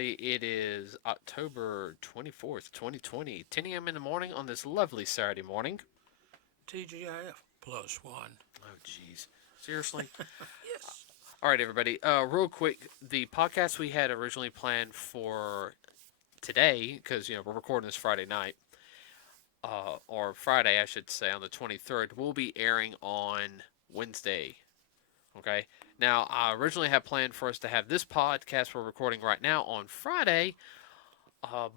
everybody. It is October 24th, 2020, 10 a.m. in the morning on this lovely Saturday morning. TGIF +1. Oh, jeez. Seriously? Yes. All right, everybody. Real quick, the podcast we had originally planned for today, because, we're recording this Friday night, or Friday, I should say, on the 23rd, will be airing on Wednesday. Okay? Now, I originally had planned for us to have this podcast we're recording right now on Friday,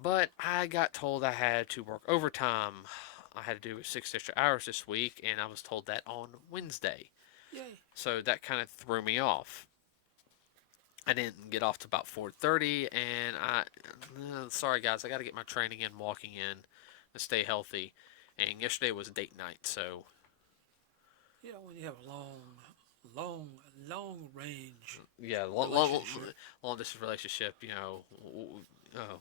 but I got told I had to work overtime. I had to do 6 extra hours this week, and I was told that on Wednesday. Yay. So that kind of threw me off. I didn't get off to about 4:30, and sorry guys, I got to get my training in, walking in, to stay healthy. And yesterday was date night, so Yeah, when you have a long range yeah, relationship. long distance relationship. Uh,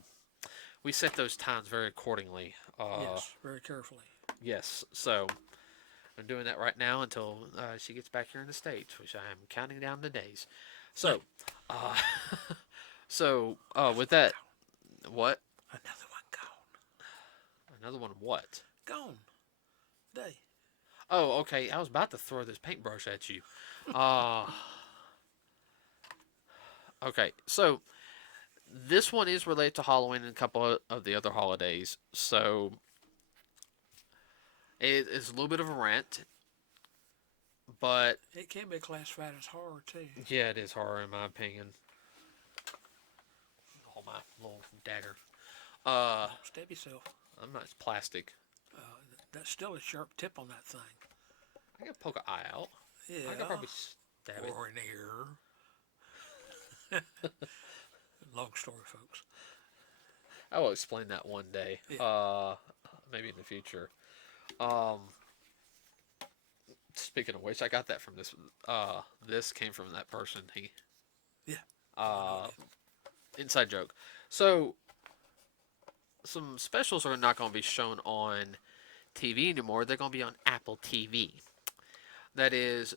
we set those times very accordingly. Yes, very carefully. Yes, so I'm doing that right now until she gets back here in the States, which I am counting down the days. So, uh, with that, what? Another one Another one, what? gone. Day. Oh, okay. I was about to throw this paintbrush at you. Uh, okay. So, this one is related to Halloween and a couple of the other holidays. So, it is a little bit of a rant, but It can be classified as horror too. yeah, it is horror in my opinion. Oh, my little dagger. Stab yourself. I'm not. It's plastic. Uh, that's still a sharp tip on that thing. I can poke an eye out. Yeah. I can probably stab it. Or an ear. Long story, folks. I will explain that one day. Yeah. Maybe in the future. Um, Speaking of which, I got that from this. This came from that person. Yeah. Uh, Inside joke. So, some specials are not going to be shown on TV anymore. They're going to be on Apple TV. That is,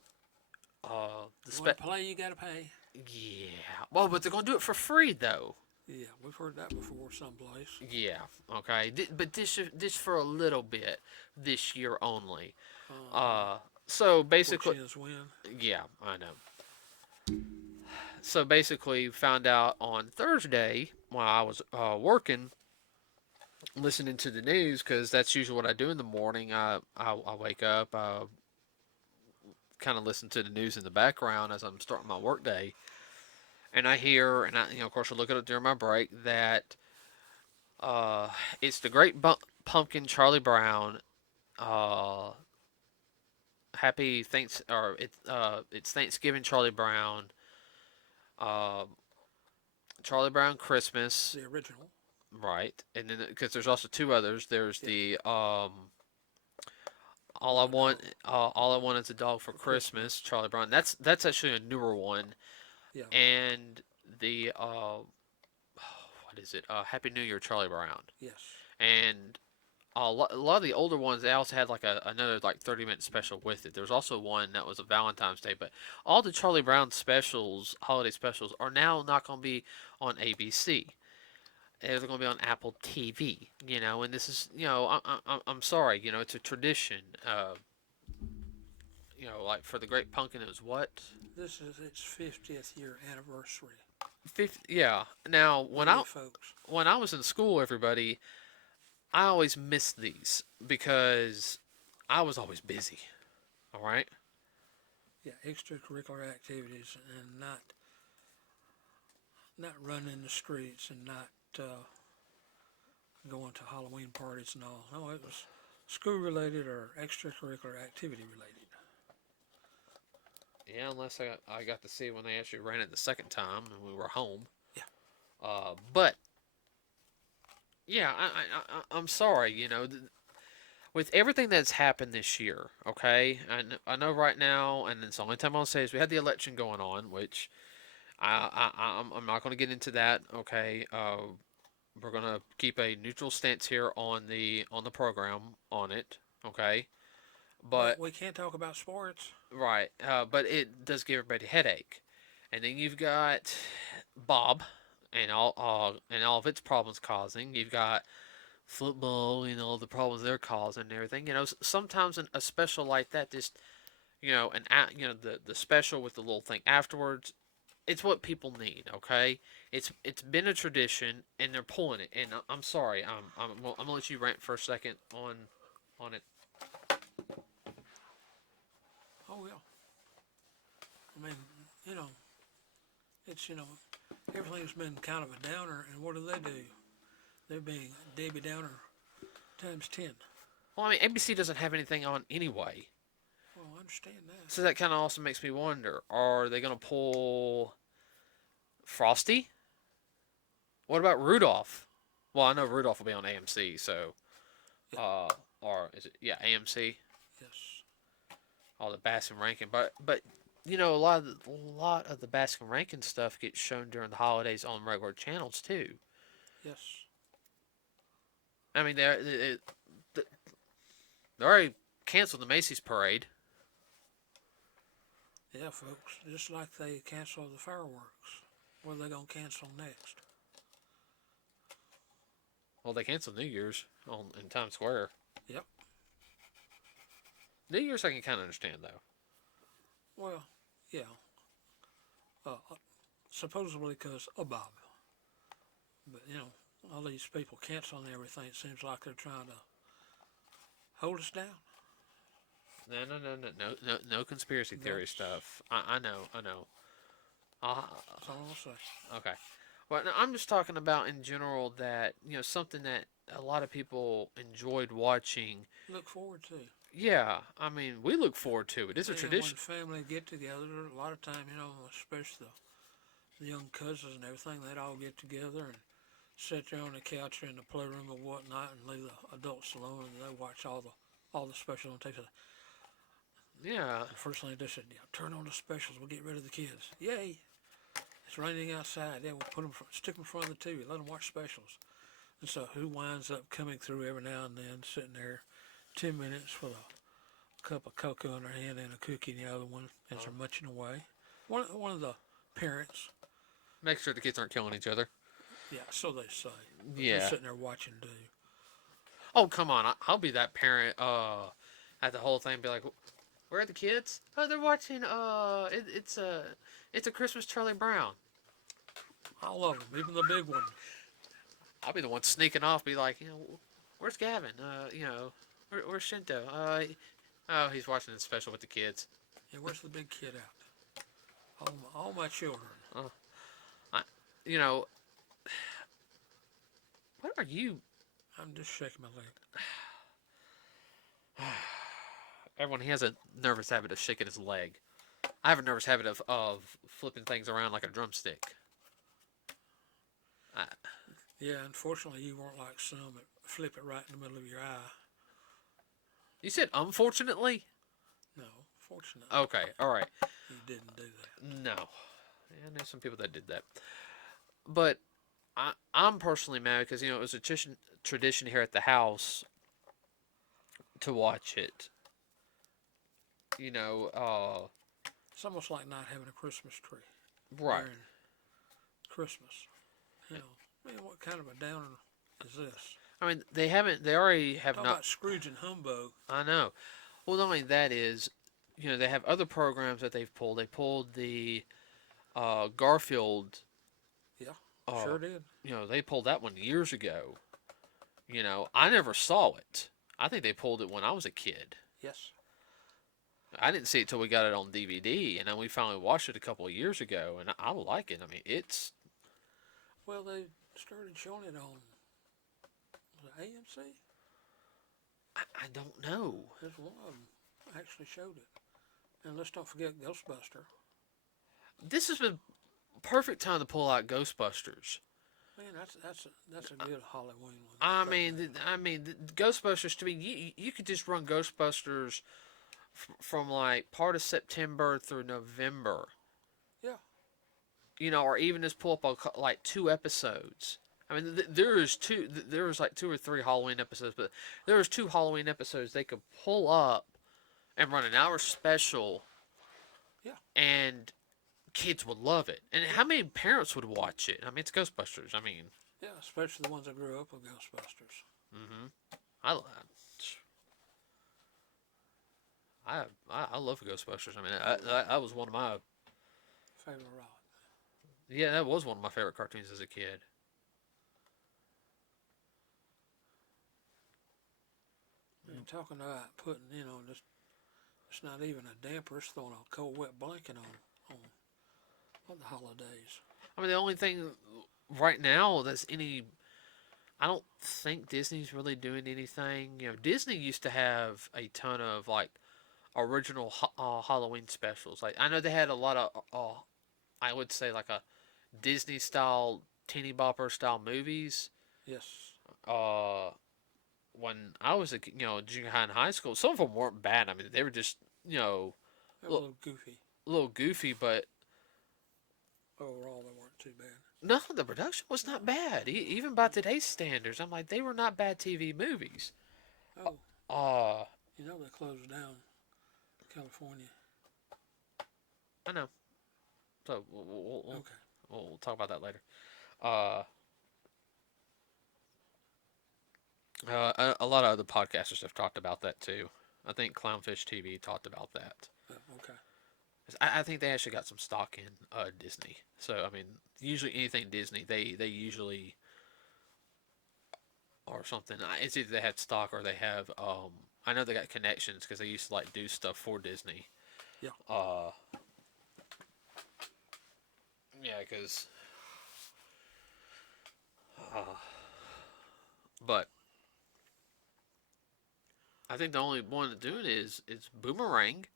You want to play, you gotta pay. yeah. Well, but they're going to do it for free though. Yeah, we've heard that before someplace. Yeah. Okay. But this for a little bit this year only. So basically, Fortunes win. yeah, I know. So basically, found out on Thursday while I was working, listening to the news because that's usually what I do in the morning. I wake up, kind of listen to the news in the background as I'm starting my workday, and I hear, and of course, I look at it during my break that it's the Great Pumpkin Charlie Brown. Happy thanks or it's Thanksgiving Charlie Brown. Uh, Charlie Brown Christmas, The original. right? And then because there's also two others. There's Yeah. the all I want is a dog for Christmas, Charlie Brown. That's actually a newer one. Yeah. And the what is it? Happy New Year, Charlie Brown. Yes. And a lot of the older ones, they also had like another like 30-minute special with it. There was also one that was a Valentine's Day, but all the Charlie Brown specials, holiday specials, are now not going to be on ABC. They're going to be on Apple TV. And this is, I'm sorry, it's a tradition. Like for the Great Pumpkin, it was what? This is its 50th year anniversary. 50, yeah. Now Folks. when I was in school, everybody, I always missed these because I was always busy. All right. Yeah, extracurricular activities and not running the streets and not going to Halloween parties and all. No, it was school related or extracurricular activity related. Yeah, unless I got to see when they actually ran it the second time and we were home. Yeah. But yeah, I'm sorry. With everything that's happened this year, okay, I know right now, and it's the only time I'll say is we had the election going on, which I'm not going to get into that. Okay, we're going to keep a neutral stance here on the program on it. Okay, but we can't talk about sports. right, but it does give everybody a headache, and then you've got Bob and all of its problems causing. You've got football, the problems they're causing and everything. Sometimes a special like that, just the special with the little thing afterwards, it's what people need. Okay, it's been a tradition, and they're pulling it. And I'm sorry, I'm gonna let you rant for a second on it. Oh yeah. I mean, you know, it's everything's been kind of a downer, and what do? They're being Debbie Downer times 10. Well, I mean, ABC doesn't have anything on anyway. Well, I understand that. So that kind of also makes me wonder: are they gonna pull Frosty? What about Rudolph? Well, I know Rudolph will be on AMC, so Yeah. or is it AMC? Yes. All the Baskin Rankin, but a lot of the Baskin Rankin stuff gets shown during the holidays on regular channels too. Yes. I mean, they already canceled the Macy's parade. Yeah, folks. Just like they canceled the fireworks. What are they gonna cancel next? Well, they canceled New Year's in Times Square. Yep. New Year's I can kind of understand though. Well, yeah. Supposedly because of Bob. But all these people canceling everything. It seems like they're trying to hold us down. No conspiracy theory stuff. I know. That's all I'll say. Okay. Well, no, I'm just talking about in general that something that a lot of people enjoyed watching. Look forward to. Yeah, I mean we look forward to it. It's a tradition. When family get together, a lot of time, especially the young cousins and everything, they'd all get together and sit there on the couch or in the playroom or whatnot, and leave the adults alone, and they watch all the specials on TV. Yeah. The first thing they said, turn on the specials. We'll get rid of the kids. Yay! It's raining outside. Yeah, we'll stick them in front of the TV. Let them watch specials. And so who winds up coming through every now and then, sitting there 10 minutes with a cup of cocoa in their hand and a cookie in the other one as they're munching away? One of the parents. Make sure the kids aren't killing each other. Yeah, so they say. But Yeah. they're sitting there watching too. Oh, come on. I'll be that parent at the whole thing. Be like, where are the kids? Oh, they're watching, it's a Christmas Charlie Brown. All of them, even the big one. I'll be the one sneaking off, be like, where's Gavin? Where's Shinto? Oh, he's watching the special with the kids. Yeah, where's the big kid at? All my children. What are you? I'm just shaking my leg. Everyone, he has a nervous habit of shaking his leg. I have a nervous habit of flipping things around like a drumstick. Yeah, unfortunately, you weren't like some that flip it right in the middle of your eye. You said unfortunately? No, fortunately. Okay, alright. You didn't do that. No. Yeah, I know some people that did that. But I'm personally mad because, it was a tradition here at the house to watch it. It's almost like not having a Christmas tree. Right. During Christmas. What kind of a downer is this? I mean, they already have Talk not. about Scrooge and Humbug. I know. Well, not only that is, they have other programs that they've pulled. They pulled the Garfield. Yeah, sure did. They pulled that one years ago. I never saw it. I think they pulled it when I was a kid. Yes. I didn't see it till we got it on DVD, and then we finally watched it a couple of years ago, and I like it. I mean, it's... Well, they started showing it on the AMC. I don't know. There's one of them actually showed it. And let's don't forget Ghostbuster. This has been perfect time to pull out Ghostbusters. Man, that's a good Halloween one. I mean, the Ghostbusters, to me, you could just run Ghostbusters from like part of September through November. Yeah. Or even just pull up like 2 episodes. I mean, there was like 2 or 3 Halloween episodes, but there was 2 Halloween episodes they could pull up and run an hour special. Yeah. And kids would love it. And how many parents would watch it? I mean, it's Ghostbusters. I mean, Yeah, especially the ones that grew up with Ghostbusters. hmm I, I love Ghostbusters. I mean, that was one of my Favorite ride. yeah, that was one of my favorite cartoons as a kid. And talking about putting, just it's not even a damper. It's throwing a cold, wet blanket on the holidays. I mean, the only thing right now that's any, I don't think Disney's really doing anything. You know, Disney used to have a ton of like original Halloween specials. Like I know they had a lot of, I would say like a Disney style, teeny bopper style movies. Yes. Uh, when I was junior high and high school, some of them weren't bad. I mean, they were just They were a little goofy. a little goofy, but Overall, they weren't too bad. no, the production was not bad. Even by today's standards, I'm like they were not bad TV movies. Oh, Uh, they closed down California. I know. So we'll Okay. we'll talk about that later. Uh, a lot of other podcasters have talked about that too. I think Clownfish TV talked about that. Okay. I think they actually got some stock in Disney. So I mean, usually anything Disney, they usually or something. It's either they had stock or they have. I know they got connections because they used to like do stuff for Disney. Yeah. Yeah, because. But I think the only one that's doing it is Boomerang.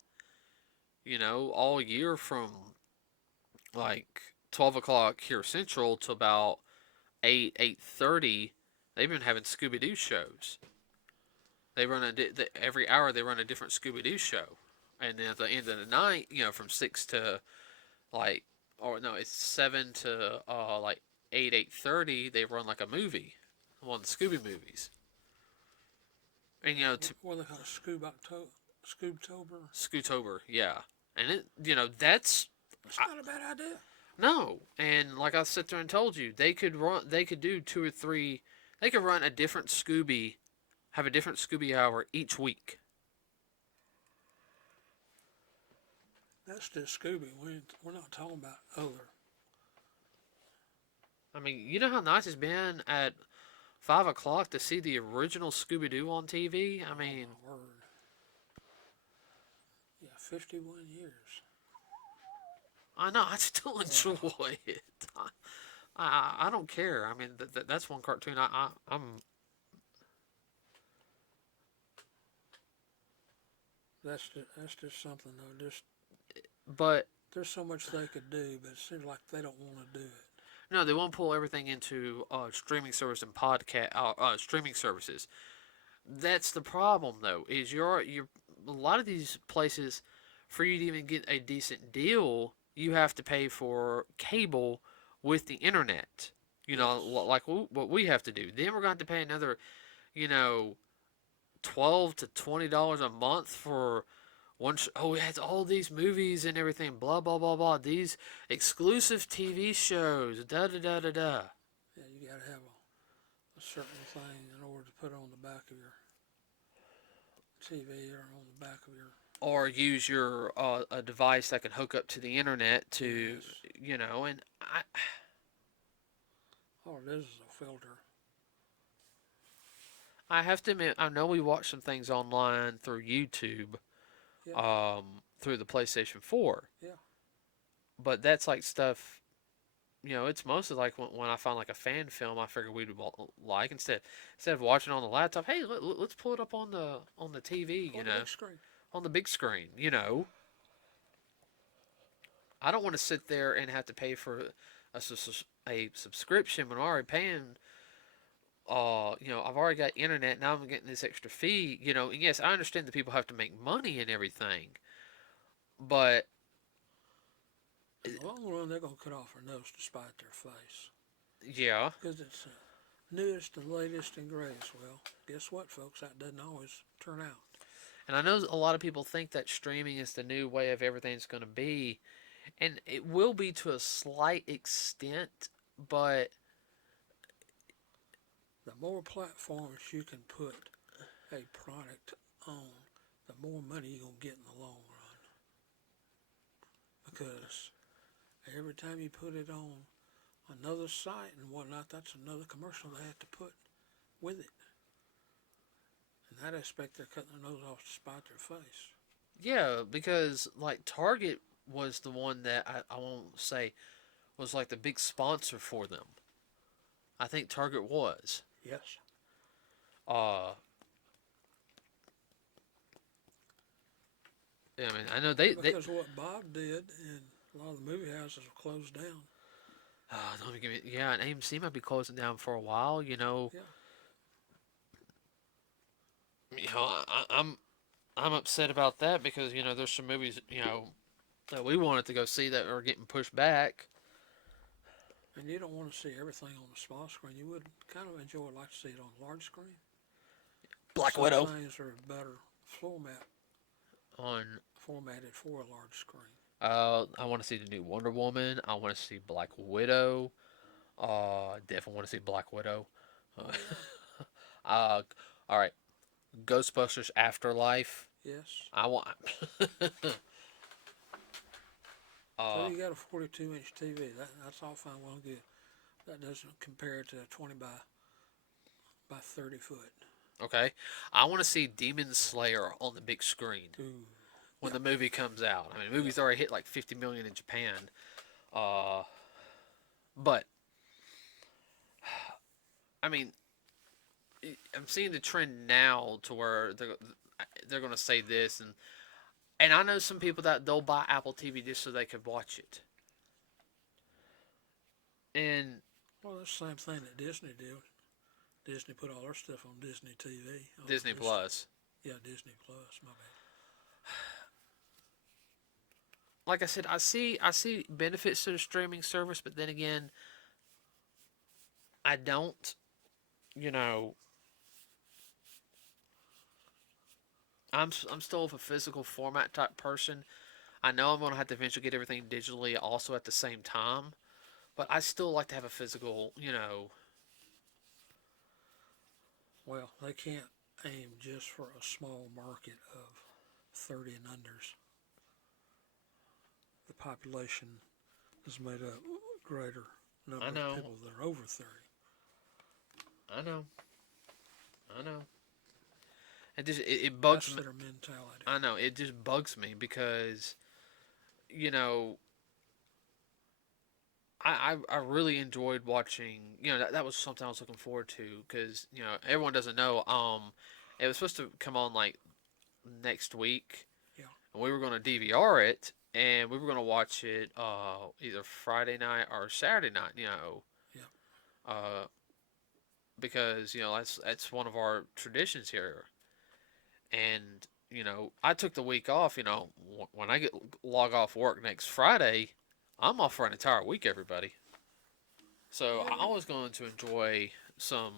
You know, all year from like 12 o'clock here Central to about 8:30, they've been having Scooby Doo shows. They run every hour they run a different Scooby Doo show, and then at the end of the night, from 6 to like or no, it's 7 to like 8:30. They run like a movie, one of the Scooby movies. And What they call it, Scoobtober. Scootober, yeah, and that's It's not a bad idea. no, and like I sat there and told you, they could do two or three, they could run a different Scooby, have a different Scooby hour each week. That's just Scooby. We're not talking about other. I mean, you know how nice it's been at 5 o'clock to see the original Scooby Doo on TV. I mean, Oh, my word. Yeah, 51 years. I know I still enjoy it. I don't care. I mean, that's one cartoon I'm. That's just something though. But There's so much they could do, but it seems like they don't want to do it. no, they won't pull everything into streaming service and streaming services. That's the problem, though. Is you're a lot of these places, for you to even get a decent deal, you have to pay for cable with the internet. Yes. Like what we have to do. Then we're going to pay another, you know, $12 to $20 a month for one. Oh, it has all these movies and everything. Blah blah blah blah. These exclusive TV shows. Da da da da da. Yeah, you got to have a certain thing in order to put on the back of your TV or on the back of your. Or use your a device that can hook up to the internet to, Yes. and All it is a filter. I have to admit, I know we watch some things online through YouTube, Yeah. through the PlayStation 4, Yeah. but that's like stuff, it's mostly like when I find like a fan film I figure we'd like instead of watching on the laptop, hey, let's pull it up on the TV, On the big screen. on the big screen. I don't want to sit there and have to pay for a subscription when I'm already paying. I've already got internet. Now I'm getting this extra fee. And yes, I understand that people have to make money and everything, but In the long run, they're going to cut off their nose to spite their face. yeah, Because it's newest and latest and greatest. Well, guess what, folks? That doesn't always turn out. and I know a lot of people think that streaming is the new way of everything's going to be, And it will be to a slight extent, but The more platforms you can put a product on, the more money you're going to get in the long run. Because every time you put it on another site and whatnot, that's another commercial they have to put with it. In that aspect, they're cutting their nose off to spite their face. yeah, because like Target was the one that I won't say was like the big sponsor for them. I think Target was. Yes. Uh, yeah, I mean, I know they Because of what Bob did, and a lot of the movie houses were closed down. don't give me, yeah, and AMC might be closing down for a while. Yeah. I'm upset about that because there's some movies that we wanted to go see that are getting pushed back. And you don't want to see everything on the small screen. You would kind of like to see it on the large screen. Black Some Widow things are better on. formatted for a large screen. I want to see the new Wonder Woman. I want to see Black Widow. Definitely want to see Black Widow. Oh yeah. Uh, all right, Ghostbusters Afterlife. Yes. I want. So uh, you got a 42-inch TV. That's all fine, well and good. That doesn't compare to a 20 by 30 foot. okay, I want to see Demon Slayer on the big screen Ooh. when Yeah. the movie comes out. I mean, the movie's already hit like 50 million in Japan. Uh, but I mean, I'm seeing the trend now to where they're going to say this, and I know some people that they'll buy Apple TV just so they could watch it. And Well, that's the same thing that Disney did. Disney put all their stuff on Disney TV. Disney Plus. Yeah, Disney Plus. My bad. Like I said, I see benefits to the streaming service, but then again, I don't. You know, I'm still a physical format type person. I know I'm gonna have to eventually get everything digitally, also at the same time, but I still like to have a physical. Well, they can't aim just for a small market of 30 and unders. The population is made up a greater number I of know, people that are over 30. I know, I know. It bugs That's me. their mentality. I know it just bugs me because you know I really enjoyed watching. That was something I was looking forward to because everyone doesn't know. It was supposed to come on like next week, Yeah. and we were going to DVR it, and we were going to watch it either Friday night or Saturday night. Yeah. Uh, because that's one of our traditions here, and I took the week off. When I get log off work next Friday, I'm off for an entire week. Everybody. So Yeah. I was going to enjoy some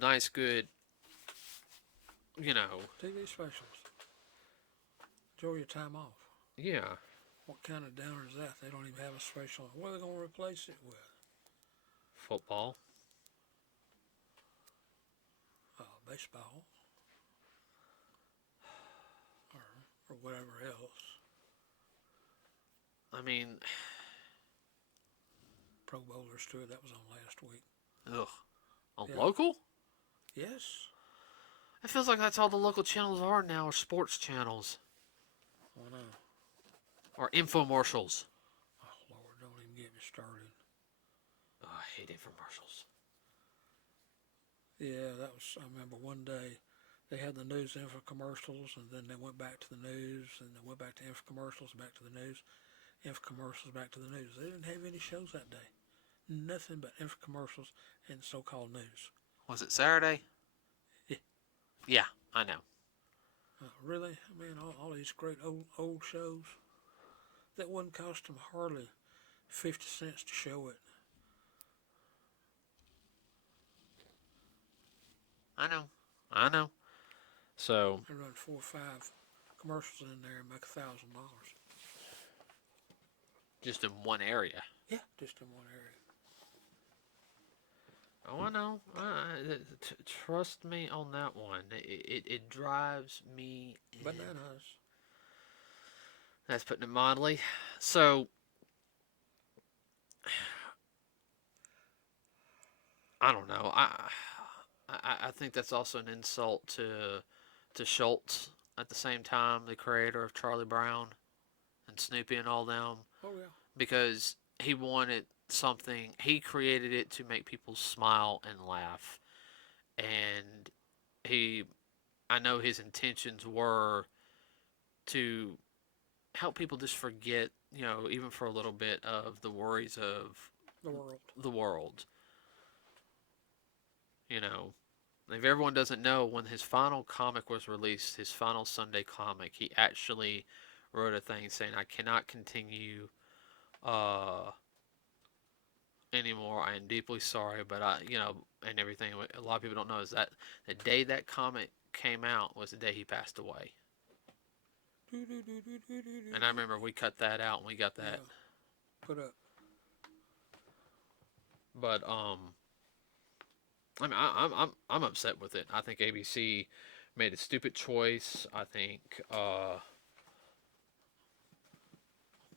nice, good, you know, TV specials. Enjoy your time off. yeah, What kind of downer is that? They don't even have a special. What are they going to replace it with? football. Baseball. Or whatever else. I mean, Pro Bowlers tour that was on last week. ugh, on Yeah. local. Yes. It feels like that's all the local channels are now, are sports channels Oh no. or infomercials. Oh Lord, don't even get me started. Oh, I hate infomercials. Yeah, that was. I remember one day they had the news infomercials, and then they went back to the news, and they went back to infomercials, back to the news, infomercials, back to the news. They didn't have any shows that day. Nothing but infomercials and so-called news. Was it Saturday? Yeah. Yeah, I know. Really? I mean, all these great old shows that wouldn't cost them hardly 50 cents to show it. I know. So They run 4 or 5 commercials in there and make $1,000. Just in one area. Yeah, just in one area. Oh, I know. Trust me on that one. It drives me Bananas. That's putting it mildly. So I don't know. I think that's also an insult to Schultz at the same time, the creator of Charlie Brown and Snoopy and all them, Oh yeah. because he wanted something. He created it to make people smile and laugh, and he. I know his intentions were to help people just forget, even for a little bit, of the worries of The world. the world. You know, if everyone doesn't know, when his final comic was released, his final Sunday comic, he actually wrote a thing saying, "I cannot continue uh, anymore. I am deeply sorry, but and everything." A lot of people don't know is that the day that comic came out was the day he passed away. And I remember we cut that out and we got that. Yeah. Put up. But I mean, I'm upset with it. I think ABC made a stupid choice. I think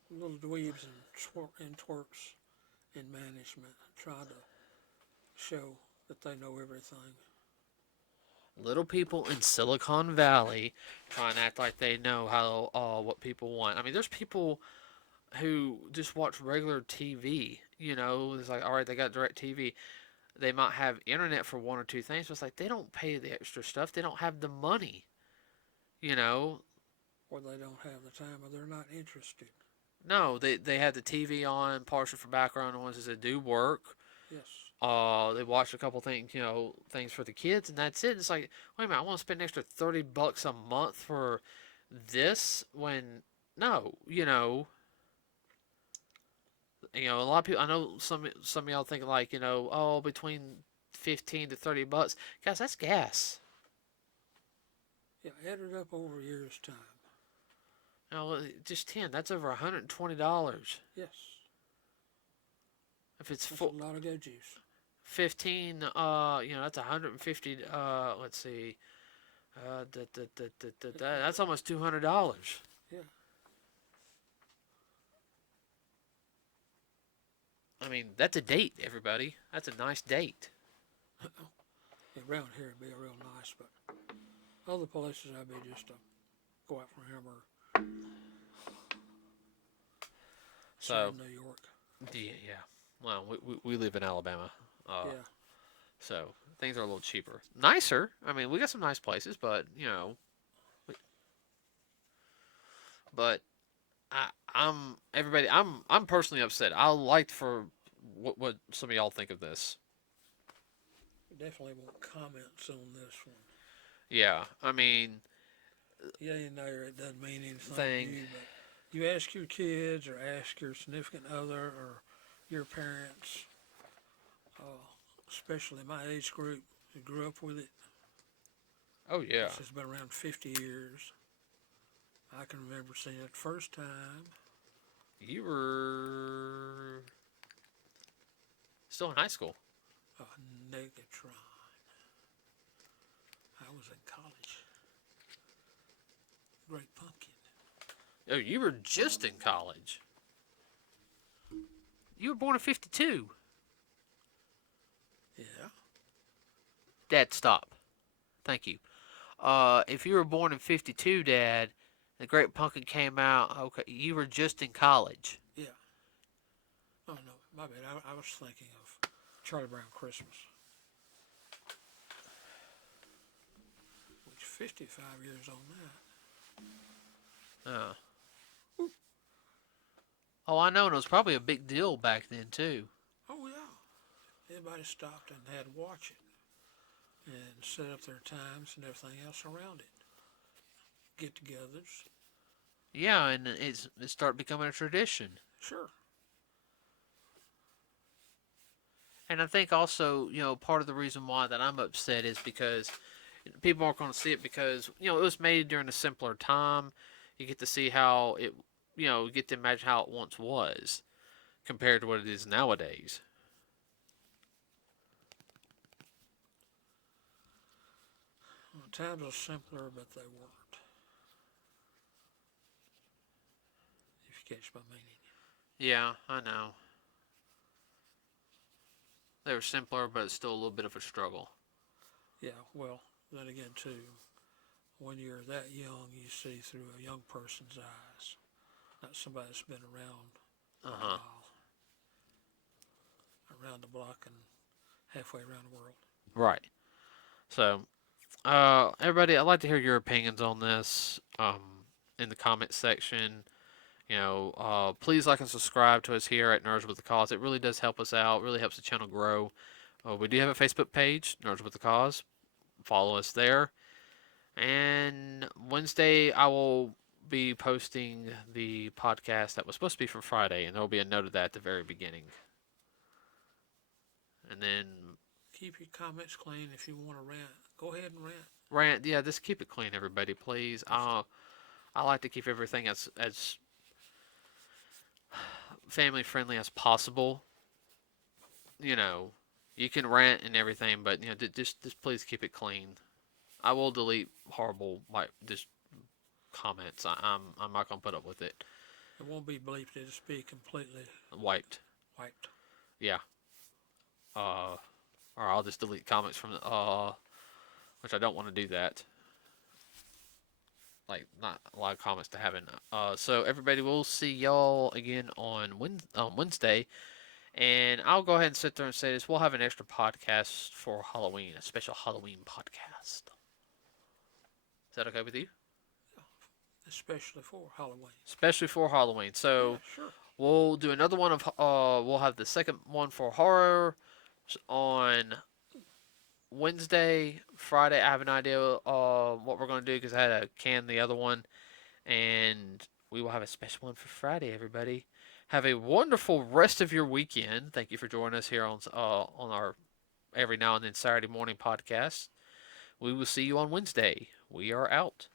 Little dweebs and twerps in management try to show that they know everything. little people in Silicon Valley try and act like they know how what people want. I mean, there's people who just watch regular TV. It's like, all right, they got direct TV. They might have internet for one or two things, but it's like they don't pay the extra stuff. They don't have the money. You know, Or they don't have the time, or they're not interested. no, they have the TV on partial for background noises that do work. Yes. They watch a couple things, things for the kids, and that's it. It's like, wait a minute, I want to spend an extra $30 a month for this when no, a lot of people. I know some of y'all think like, oh, between 15 to $30, guys, that's gas. Yeah, added up over a year's time. Just 10. That's over $120. Yes. If it's That's a lot of go juice. 15, that's 150. Let's see, that's almost $200. Yeah. I mean, that's a date, everybody. That's a nice date. Around here it'd be real nice, but other places I'd be just to go out for a hamburger. So, New York. yeah. Well, we live in Alabama. Yeah. So things are a little cheaper, nicer. I mean, we got some nice places, but but I'm personally upset. I liked for what some of y'all think of this. Definitely want comments on this one. Yeah, I mean, Yeah, it doesn't mean anything to you, but you ask your kids or ask your significant other or your parents, especially my age group who grew up with it. oh yeah, This has been around 50 years. I can remember seeing it first time. you were still in high school. Negatron. I was in college. Great Pumpkin. Oh, you were just in college. You were born in '52. Yeah. Dad, stop. Thank you. If you were born in '52, Dad, the Great Pumpkin came out. Okay, you were just in college. Yeah. Oh no, my bad. I was thinking of Charlie Brown Christmas. Which 55 years on that. Oh, I know. And it was probably a big deal back then too. Oh yeah. Everybody stopped and had to watch it and set up their times and everything else around it. Get-togethers. Yeah, and it started becoming a tradition. Sure. And I think also, part of the reason why that I'm upset is because people aren't going to see it because, it was made during a simpler time. You get to see how get to imagine how it once was compared to what it is nowadays. Well, times are simpler, but they weren't. If you catch my meaning. Yeah, I know. They were simpler, but it's still a little bit of a struggle. Yeah, well, then again, too, when you're that young, you see through a young person's eyes, not somebody that's been around Uh a huh. while, around the block and halfway around the world. Right. So, everybody, I'd like to hear your opinions on this. In the comment section. Please like and subscribe to us here at Nerds with the Cause. It really does help us out. Really helps the channel grow. We do have a Facebook page, Nerds with the Cause. Follow us there. And Wednesday, I will be posting the podcast that was supposed to be from Friday, and there will be a note of that at the very beginning. And then Keep your comments clean. If you want to rant, go ahead and rant. rant, yeah, just keep it clean, everybody, please. I like to keep everything as family friendly as possible. You know, you can rant and everything, but just please keep it clean. I will delete horrible like just comments. I'm not gonna put up with it. It won't be bleeped. It'll just be completely Wiped. wiped. Yeah. Uh, or I'll just delete comments from which I don't want to do that. Like not a lot of comments to have in. So everybody, we'll see y'all again on Wednesday, and I'll go ahead and sit there and say this: we'll have an extra podcast for Halloween, a special Halloween podcast. Is that okay with you? Especially for Halloween. Especially for Halloween. So Yeah, sure. we'll do another one of. We'll have the second one for horror on Wednesday. Friday, I have an idea what we're gonna do because I had to can the other one, and we will have a special one for Friday. Everybody, have a wonderful rest of your weekend. Thank you for joining us here on our every now and then Saturday morning podcast. We will see you on Wednesday. We are out.